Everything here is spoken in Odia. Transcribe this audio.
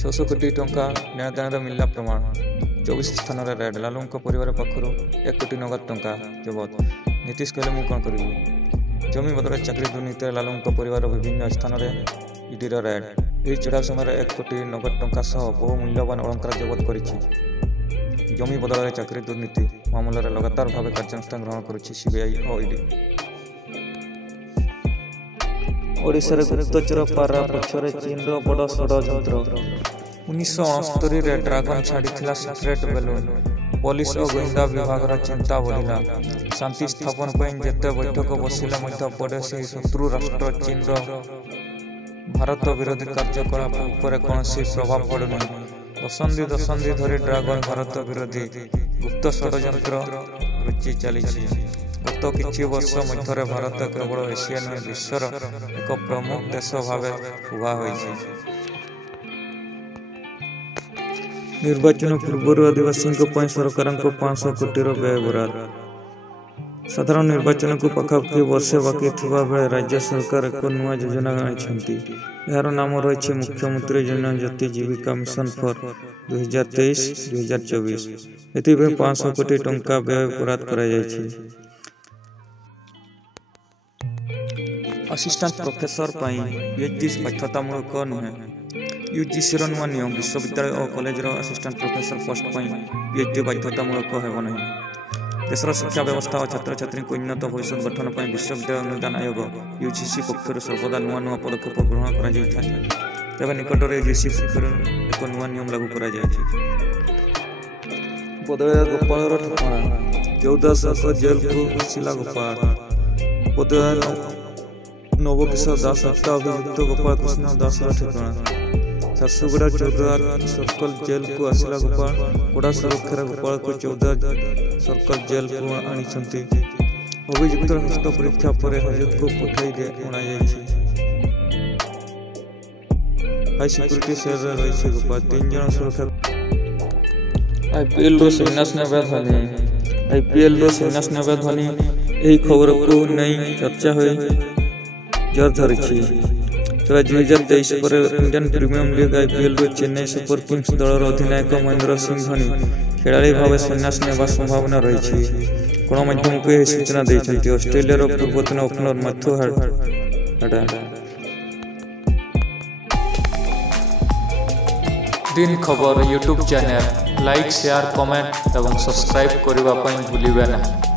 600 କୋଟି ଟଙ୍କା ନେଣଦେଣରେ ମିଳିଲା ପ୍ରମାଣ। 24 ସ୍ଥାନରେ ରେଡ୍। ଲାଲୁଙ୍କ ପରିବାର ପାଖରୁ 1 କୋଟି ନଗଦ ଟଙ୍କା ଜବତ। ନୀତିଶ କହିଲେ ମୁଁ କ'ଣ କରିବି? ଜମି ବଦଳରେ ଚାକିରି ଦୁର୍ନୀତିରେ ଲାଲୁଙ୍କ ପରିବାର ବିଭିନ୍ନ ସ୍ଥାନରେ ଇଡିର ରେଡ୍। ଏହି ଚଢ଼ାଉ ସମୟରେ 1 କୋଟି ନଗଦ ଟଙ୍କା ସହ ବହୁ ମୂଲ୍ୟବାନ ଅଳଙ୍କାର ଜବତ କରିଛି। ଜମି ବଦଳରେ ଚାକିରି ଦୁର୍ନୀତି ମାମଲାରେ ଲଗାତାର ଭାବେ କାର୍ଯ୍ୟାନୁଷ୍ଠାନ ଗ୍ରହଣ କରୁଛି ସିବିଆଇ ଓ ଇଡି। ଓଡ଼ିଶାରେ ଗୁପ୍ତଚର ପାରା ପଛରେ ଚୀନର ବଡ଼ ଷଡ଼ଯନ୍ତ୍ର। 1969ରେ ଡ୍ରାଗନ ଛାଡ଼ିଥିଲା ସିକ୍ରେଟ୍ ବେଲୁନ୍। ପୋଲିସ ଓ ଗୋଇନ୍ଦା ବିଭାଗର ଚିନ୍ତା ବଢ଼ିଲା। ଶାନ୍ତି ସ୍ଥାପନ ପାଇଁ ଯେତେ ବୈଠକ ବସିଲେ ମଧ୍ୟ ପଡ଼ୋଶୀ ଶତ୍ରୁ ରାଷ୍ଟ୍ର ଚୀନର ଭାରତ ବିରୋଧୀ କାର୍ଯ୍ୟକଳାପ ଉପରେ କୌଣସି ପ୍ରଭାବ ପଡ଼ୁନାହିଁ। ଦଶନ୍ଧି ଧରି ଡ୍ରାଗନ ଭାରତ ବିରୋଧୀ ଗୁପ୍ତ ଷଡ଼ଯନ୍ତ୍ର ରଚି ଚାଲିଛି। ଗତ କିଛି ବର୍ଷ ମଧ୍ୟରେ ଭାରତ କେବଳ ଏସିଆ ନୁହେଁ ବିଶ୍ୱର ଏକ ପ୍ରମୁଖ ଦେଶ ଭାବେ ଉଭା ହୋଇଛି। ନିର୍ବାଚନ ପୂର୍ବରୁ ଆଦିବାସୀଙ୍କ ପାଇଁ ସରକାରଙ୍କ 500 କୋଟିର ବ୍ୟୟ ବରାଦ। ସାଧାରଣ ନିର୍ବାଚନକୁ ପାଖାପାଖି ବର୍ଷେ ବାକି ଥିବା ବେଳେ ରାଜ୍ୟ ସରକାର ଏକ ନୂଆ ଯୋଜନା ଆଣିଛନ୍ତି। ଏହାର ନାମ ରହିଛି ମୁଖ୍ୟମନ୍ତ୍ରୀ ଜନ ଜ୍ୟୋତି ଜୀବିକା ମିଶନ ଫର 2023-2024। ଏଥିପାଇଁ 500 କୋଟି ଟଙ୍କା ବ୍ୟୟ ବରାଦ କରାଯାଇଛି। ଆସିଷ୍ଟାଣ୍ଟ ପ୍ରଫେସର ପାଇଁ ପିଏଚ୍ଡି ବାଧ୍ୟତାମୂଳକ ନୁହେଁ। ୟୁଜିସିର ନୂଆ ନିୟମ। ବିଶ୍ୱବିଦ୍ୟାଳୟ ଓ କଲେଜର ଆସିଷ୍ଟାଣ୍ଟ ପ୍ରଫେସର ପୋଷ୍ଟ ପାଇଁ ପିଏଚ୍ଡି ବାଧ୍ୟତାମୂଳକ ହେବ ନାହିଁ। ଦେଶର ଶିକ୍ଷା ବ୍ୟବସ୍ଥା ଓ ଛାତ୍ରଛାତ୍ରୀଙ୍କ ଉନ୍ନତ ଭବିଷ୍ୟତ ଗଠନ ପାଇଁ ବିଶ୍ୱବିଦ୍ୟାଳୟ ଅନୁଦାନ ଆୟୋଗ ୟୁଜିସି ପକ୍ଷରୁ ସର୍ବଦା ନୂଆ ପଦକ୍ଷେପ ଗ୍ରହଣ କରାଯାଇଥାଏ। ତେବେ ନିକଟରେ ୟୁଜିସି ପକ୍ଷରୁ ଏକ ନୂଆ ନିୟମ ଲାଗୁ କରାଯାଇଛି। ବଦଳିଲା ଗୋପାଳର ଠିକଣା। ଜଉଦା ସର୍କଲ ଜେଲକୁ ଆସିଲା ଗୋପାଳ। ବଦଳିଲା ନବକିଶୋର ଦାସ ହତ୍ୟା ଅଭିଯୁକ୍ତ ଗୋପାଳ କୃଷ୍ଣ ଦାସର ଠିକଣା। ଝାରସୁଗୁଡ଼ା ଜଉଦା ସର୍କଲ ଜେଲକୁ ଆସିଲା ଗୋପାଳ। କଡ଼ା ସୁରକ୍ଷାରେ ଗୋପାଳକୁ ଜଉଦା ସର୍କଲ ଜେଲକୁ ଆଣିଛନ୍ତି। ଅଭିଯୁକ୍ତର ହସ୍ତ ପରୀକ୍ଷା ପରେ ହାଜତକୁ ପଠାଇ ଅଣାଯାଇଛି। ହାଇ ସିକ୍ୟୁରିଟି ସେଲ୍ରେ ରହିଛି ଗୋପାଳ। 3 ଜଣ ସୁରକ୍ଷା। ଆଇପିଏଲର ସନ୍ନ୍ୟାସ ନେବା ଧୋନି। ଆଇପିଏଲର ସନ୍ନ୍ୟାସ ନେବା ଧୋନି ଏହି ଖବରକୁ ନେଇ ଚର୍ଚ୍ଚା ହୋଇ ଜୋର ଧରିଛି। ତେବେ 2023 ପରେ ଇଣ୍ଡିଆନ୍ ପ୍ରିମିୟର ଲିଗ୍ ଆଇପିଏଲରୁ ଚେନ୍ନାଇ ସୁପର କିଙ୍ଗସ୍ ଦଳର ଅଧିନାୟକ ମହେନ୍ଦ୍ର ସିଂହ ଧୋନି ଖେଳାଳି ଭାବେ ସନ୍ନ୍ୟାସ ନେବା ସମ୍ଭାବନା ରହିଛି। ଗଣମାଧ୍ୟମକୁ ଏହି ସୂଚନା ଦେଇଛନ୍ତି ଅଷ୍ଟ୍ରେଲିଆର ପୂର୍ବତନ ଓପନର ମାଥ୍ୟୁ ହାଡା। ଦିନ ଖବର YouTube channel like, share, comment ଏବଂ ସବସ୍କ୍ରାଇବ୍ କରିବା ପାଇଁ ଭୁଲିବେ ନାହିଁ।